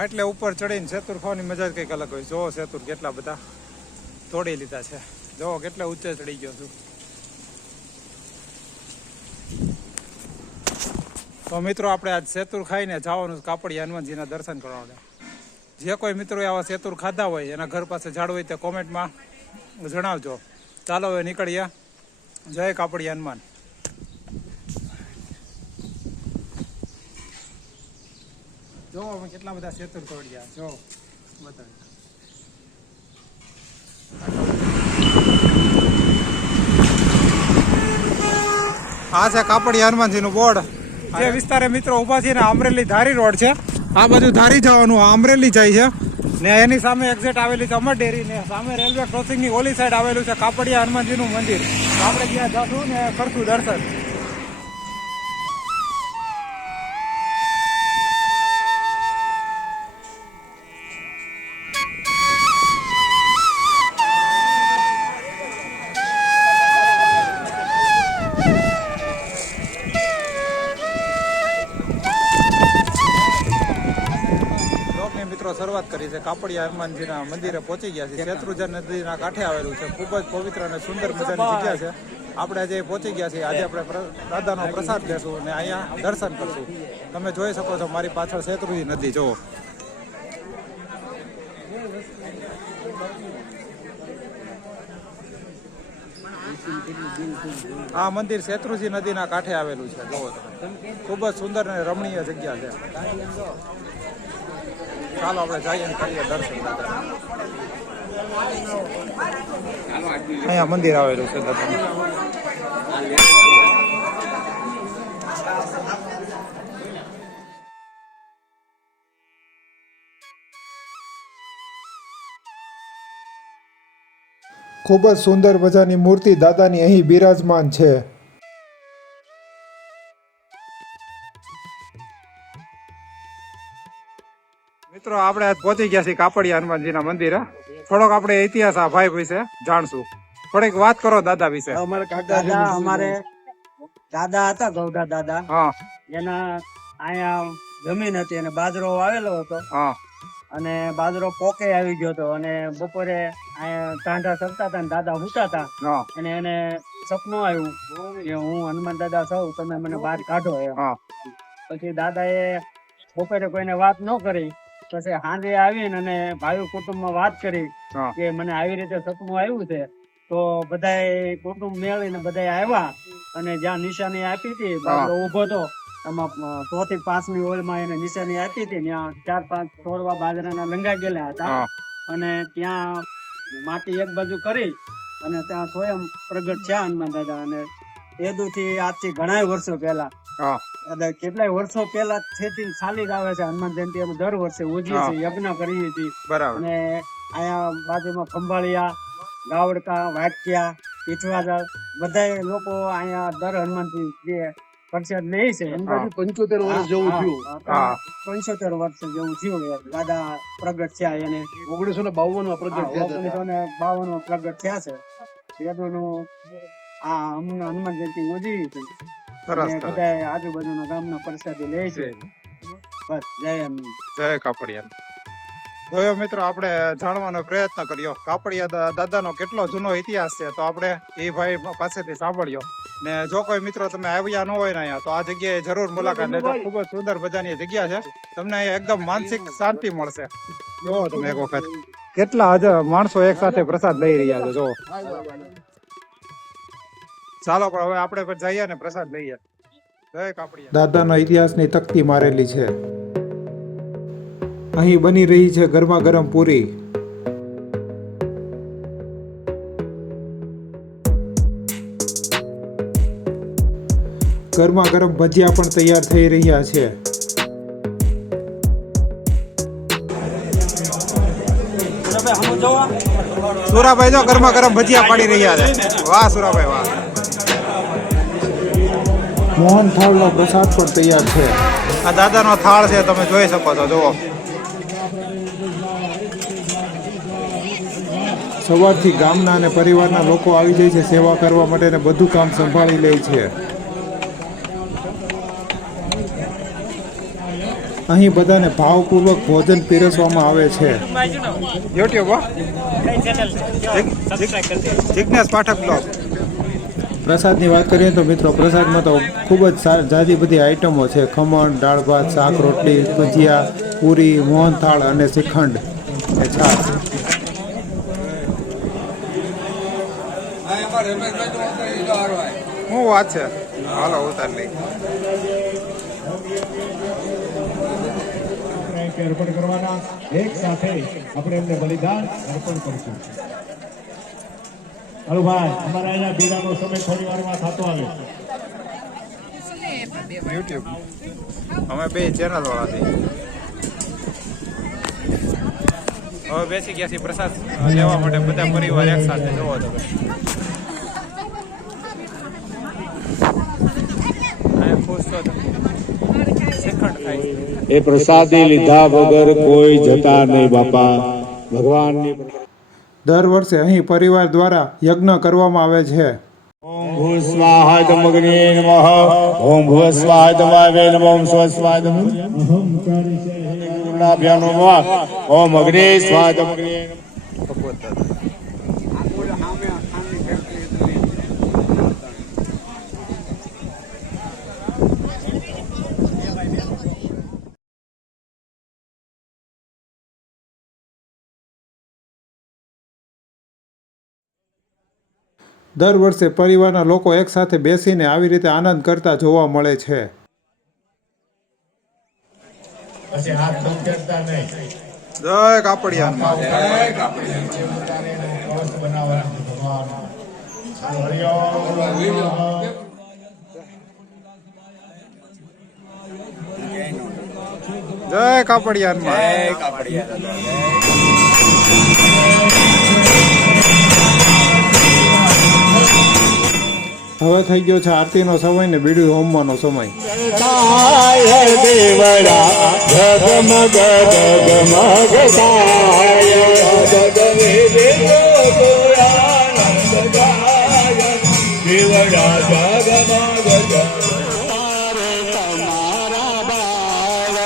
એટલે ઉપર ચડીને સેતુર ખાવાની મજા જ કંઈક અલગ હોય. જો સેતુર કેટલા બધા તોડી લીધા છે. જો કેટલા ઊંચે ચડી ગયો છું. તો મિત્રો આપણે આજ સેતુર ખાઈને જવાનું કાપડિયા હનુમાનજીના દર્શન કરવાના. જે કોઈ મિત્રોએ આવા સેતુર ખાધા હોય એના ઘર પાસે ઝાડ હોય તે કોમેન્ટમાં જણાવજો. ચાલો હવે નીકળીએ. જય કાપડિયા હનુમાન. જો અમે કેટલા બધા સેતુર તોડ્યા. જો બતાવી આ છે કાપડિયા હનુમાનજીનું બોર્ડ. જે વિસ્તારે મિત્રો ઉભા છે ને અમરેલી ધારી રોડ છે. આ બાજુ ધારી જવાનું, અમરેલી જાય છે ને એની સામે એક્ઝેટ આવેલી છે અમર ડેરી ને સામે રેલવે ક્રોસિંગની ઓલી સાઈડ આવેલું છે કાપડિયા હનુમાનજીનું મંદિર. આપણે ત્યાં જશું ને કરશું દર્શન. શરૂઆત કરી છે. કાપડિયા હનુમાનજીના મંદિરે પહોંચી ગયા છે. શેત્રુંજય નદીના કાંઠે આવેલું છે. ખૂબ જ પવિત્ર અને સુંદર મજાની જગ્યા છે. આપણે આજે પહોંચી ગયા છીએ. આજે આપણે દાદાનો પ્રસાદ લેશું અને અહીંયા દર્શન કરશું. તમે જોઈ શકો છો મારી પાછળ શેત્રુંજય નદી. જુઓ આ મંદિર શેત્રુંજય નદીના કાંઠે આવેલું છે. જુઓ તમે, ખૂબ જ સુંદર અને રમણીય જગ્યા છે. ચાલો આપણે જઈએ અને કરીએ દર્શન. અહીંયા મંદિર આવેલું છે દાદાનું. ખૂબ જ સુંદર મજાની મૂર્તિ દાદાની અહીં બિરાજમાન છે. મિત્રો આપણે આજ પહોંચી ગયા છીએ કાપડિયા હનુમાનજીના મંદિરે. થોડોક આપણે ઇતિહાસ આ ભાઈ વિશે જાણશું. થોડીક વાત કરો દાદા વિશે. અમારે દાદા હતા ગૌડા દાદા. હા, એના અહીંયા જમીન હતી અને બાજરો વાવેલો હતો. હા, અને બાજરો પોકે આવી ગયો હતો અને બપોરે અહીંયા ટાંઢા સરતા હતા ને દાદા હુતા હતા. હા, અને એને સપનું આવ્યું કે હું હનુમાન દાદા છું, તમે મને બહાર કાઢો એમ. હા. પછી દાદાએ બપોરે કોઈને વાત ન કરી. પછી સાંજે આવીને અને ભાઈ કુટુંબમાં વાત કરી હા, કે મને આવી રીતે સપનું આવ્યું છે. તો બધાય કુટુંબ મેળવીને બધા આવ્યા અને જ્યાં નિશાની આપી હતી બાજરો ઉભો હતો એમાં 3 થી 5ની ઓલમાં એને નિશાની આપી હતી. ત્યાં 4-5 છોડવા બાજરાના લંગા ગયેલા હતા. હા, અને ત્યાં માટી એક બાજુ કરી અને ત્યાં સ્વયં પ્રગટ થયા હનુમાન દાદા. અને એદુથી આજથી ઘણા વર્ષો પહેલા, હા, કેટલાય વર્ષો પહેલા થી ચાલી જ આવે છે હનુમાન જયંતિ. અમે દર વર્ષે ઉજવીએ છીએ, યજ્ઞ કરીએ છીએ. બરાબર. અને અહીંયા બાજુમાં ખંભાળિયા, ગાવડકા, વાટકિયા, પીઠવાદળ બધા લોકો અહીંયા દર હનુમાનજી જે પ્રસાદ લે છે. 75 વર્ષ જેવું થયું. 75 વર્ષ જેવું થયું દાદા પ્રગટ થયા. એને 1952 પ્રગટ થયા. 1952 પ્રગટ થયા છે. એનું આ હનુમાન જયંતિ ઉજવી છે. બધા આજુબાજુના ગામના પ્રસાદી લે છે. બસ જય હનુમાન, જય કાપડિયા. તો મિત્રો આપણે જાણવાનો પ્રયત્ન કર્યો કાપડિયા દાદાનો કેટલો જૂનો ઇતિહાસ છે. તો આપણે એ ભાઈ પાસેથી સાંભળ્યો. ને જો કોઈ મિત્રો તમે આવ્યા ન હોય ને અહીંયા, તો આ જગ્યાએ જરૂર મુલાકાત લેજો. ખૂબ જ સુંદર મજાની જગ્યા છે. તમને અહીંયા એકદમ માનસિક શાંતિ મળશે. જો તમે એક વખત કેટલા હજાર માણસો એક સાથે પ્રસાદ લઈ રહ્યા છે. જો ચાલો પણ હવે આપણે પણ જઈએ ને પ્રસાદ લઈએ. જય કાપડિયા. દાદાના ઇતિહાસની તકતી મારેલી છે. અહીં બની રહી છે ગરમા ગરમ પૂરી. ગરમા ગરમ ભજીયા પણ તૈયાર થઈ રહ્યા છે. સુરાભાઈ જો ગરમા ગરમ ભજીયા પાડી રહ્યા છે. વાહ સુરાભાઈ વાહ. મોહન થાળનો પ્રસાદ પણ તૈયાર છે. આ દાદાનો થાળ છે, તમે જોઈ શકો છો. જુઓ સવારથી ગામના અને પરિવારના લોકો આવી જાય છે સેવા કરવા માટે ને બધું કામ સંભાળી લે છે. અહીં બધાને ભાવપૂર્વક ભોજન પીરસવામાં આવે છે. YouTube Jignesh Pathak blog. પ્રસાદની વાત કરીએ તો મિત્રો પ્રસાદમાં તો ખૂબ જ જાજી બધી આઈટમો છે. ખમણ, દાળ ભાત, શાક રોટલી, ભજીયા, પૂરી, મોહનથાળ અને શ્રીખંડ ને છાશ. શું વાત છે? હાલો ઉતાર લઈ. અર્પણ કરવાના એક સાથે આપણે એમને બલિદાન અર્પણ કરશું. હલો ભાઈ, અમારા અહીંયા બીડાનો સમય થોડી વારમાં થતો આવે. યુટ્યુબ અમે બે ચેનલ વાળા છીએ. હવે બેસી ગયા છીએ પ્રસાદ લેવા માટે બધા પરિવાર એક સાથે. જોવો તમે ખુશ છો તમે? શ્રીખંડ ખાય. એ પ્રસાદી લીધા વગર કોઈ જતા નહીં બાપા. ભગવાનની દર વર્ષે અહીં પરિવાર દ્વારા યજ્ઞ કરવામાં આવે છે. ઓમ ભૂ સ્વાહાય તમગ્ને નમઃ. ઓમ ભૂ સ્વાહાય તમાવે નમઃ. ઓમ સ્વ સ્વાહાય નમઃ. ગુરુનાભ્યો નમઃ. ઓમ અગ્ને સ્વાહાય તમગ્ને નમઃ. દર વર્ષે પરિવારના લોકો એકસાથે બેસીને આવી રીતે આનંદ કરતા જોવા મળે છે. પછી હાથ પંકરતા નહીં. જય કાપડિયા. જય હવે થઈ ગયો છે આરતીનો સમય ને બીડું હોમવાનો સમય. દેવડા જગમગ જગમગ થાય જગવે દેવોયાનંદ ગાય દેવડા જગમગ તારે તમારા બાળ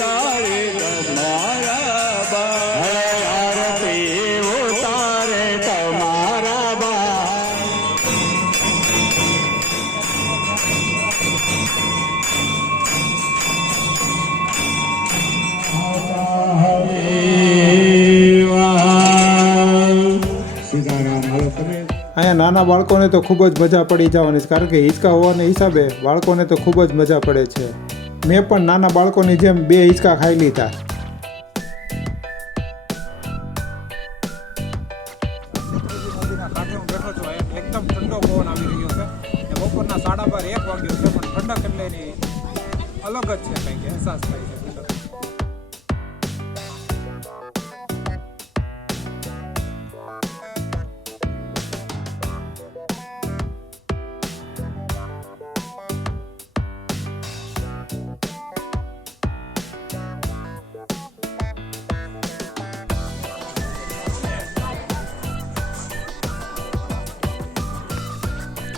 તારે તમારા બાળ આરતી તારે તમારા બાળ. અહીંયા નાના બાળકોને તો ખૂબ જ મજા પડી જવાની છે, કારણ કે હિંચકા હોવાને હિસાબે બાળકોને તો ખૂબ જ મજા પડે છે. મેં પણ નાના બાળકોની જેમ 2 હિંચકા ખાઈ લીધા. એકદમ ઠંડો પવન આવી રહ્યો છે. બપોરના 12:30 1 વાગ્યો છે, પણ ઠંડક એટલે એની અલગ જ છે. કંઈક અહેસાસ થાય છે ઠંડક.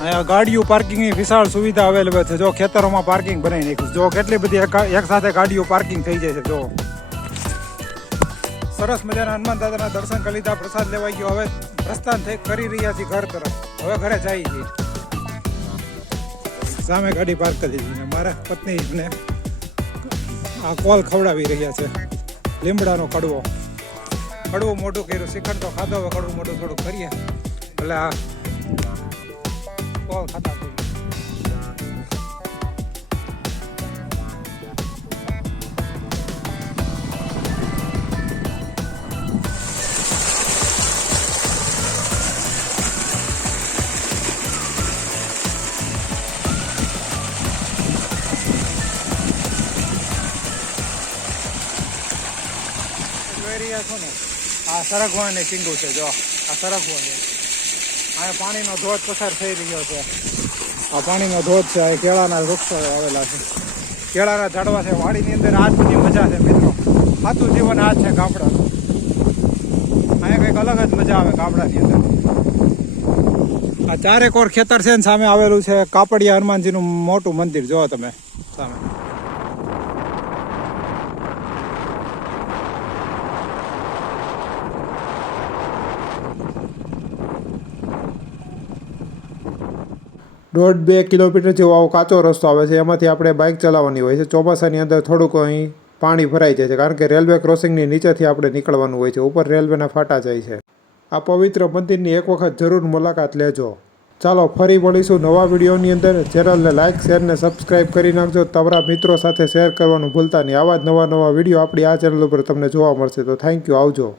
અહીંયા ગાડીઓ પાર્કિંગની વિશાળ સુવિધા અવેલેબલ છે. જો ખેતરોમાં પાર્કિંગ બનાવી નાખ્યું. જો કેટલી બધી એક સાથે ગાડીઓ પાર્કિંગ થઈ જાય છે. જો સરસ મજાના હનુમાન દાદાના દર્શન કરી લીધા, પ્રસાદ લેવાઈ ગયો. હવે પ્રસ્થાન કરી રહ્યા છીએ ઘર તરફ. હવે ઘરે જઈએ છીએ. સામે ગાડી પાર્ક કરી દીધી ને મારા પત્નીને આ કોલ ખવડાવી રહ્યા છે. લીમડાનો કડવું મોઢું કર્યું. શ્રીખંડ તો ખાધો, હવે કડવું મોઢું થોડું કરીએ એટલે આ કોલ ખાતા છો ને. આ સરગવાની સિંગુ છે. જો આ સરગવો છે. આ પાણીનો ધોધ પસાર થઈ રહ્યો છે. આ પાણીનો ધોધ છે. આ કેળાના વૃક્ષો આવેલા છે. કેળાના ઝાડવા છે. વાડીની અંદર આ જ બધી મજા છે મિત્રો. સાચું જીવન આ છે ગામડાનું. અહીંયા કંઈક અલગ જ મજા આવે ગામડાની અંદર. આ 4 એકર ખેતર છે ને સામે આવેલું છે કાપડિયા હનુમાનજીનું મોટું મંદિર. જો તમે સામે 1.5-2 કિલોમીટર જેવો આવો કાચો રસ્તો આવે છે. એમાંથી આપણે બાઇક ચલાવવાની હોય છે. ચોમાસાની અંદર થોડુંક અહીં પાણી ભરાઈ જાય છે, કારણ કે રેલવે ક્રોસિંગની નીચેથી આપણે નીકળવાનું હોય છે. ઉપર રેલવેના ફાટા જાય છે. આ પવિત્ર મંદિરની એક વખત જરૂર મુલાકાત લેજો. ચાલો ફરી મળીશું નવા વિડીયોની અંદર. ચેનલને લાઇક, શેર ને સબસ્ક્રાઈબ કરી નાખજો. તમારા મિત્રો સાથે શેર કરવાનું ભૂલતા નહીં. આવા જ નવા વિડીયો આપણી આ ચેનલ ઉપર તમને જોવા મળશે. તો થેન્ક યુ. આવજો.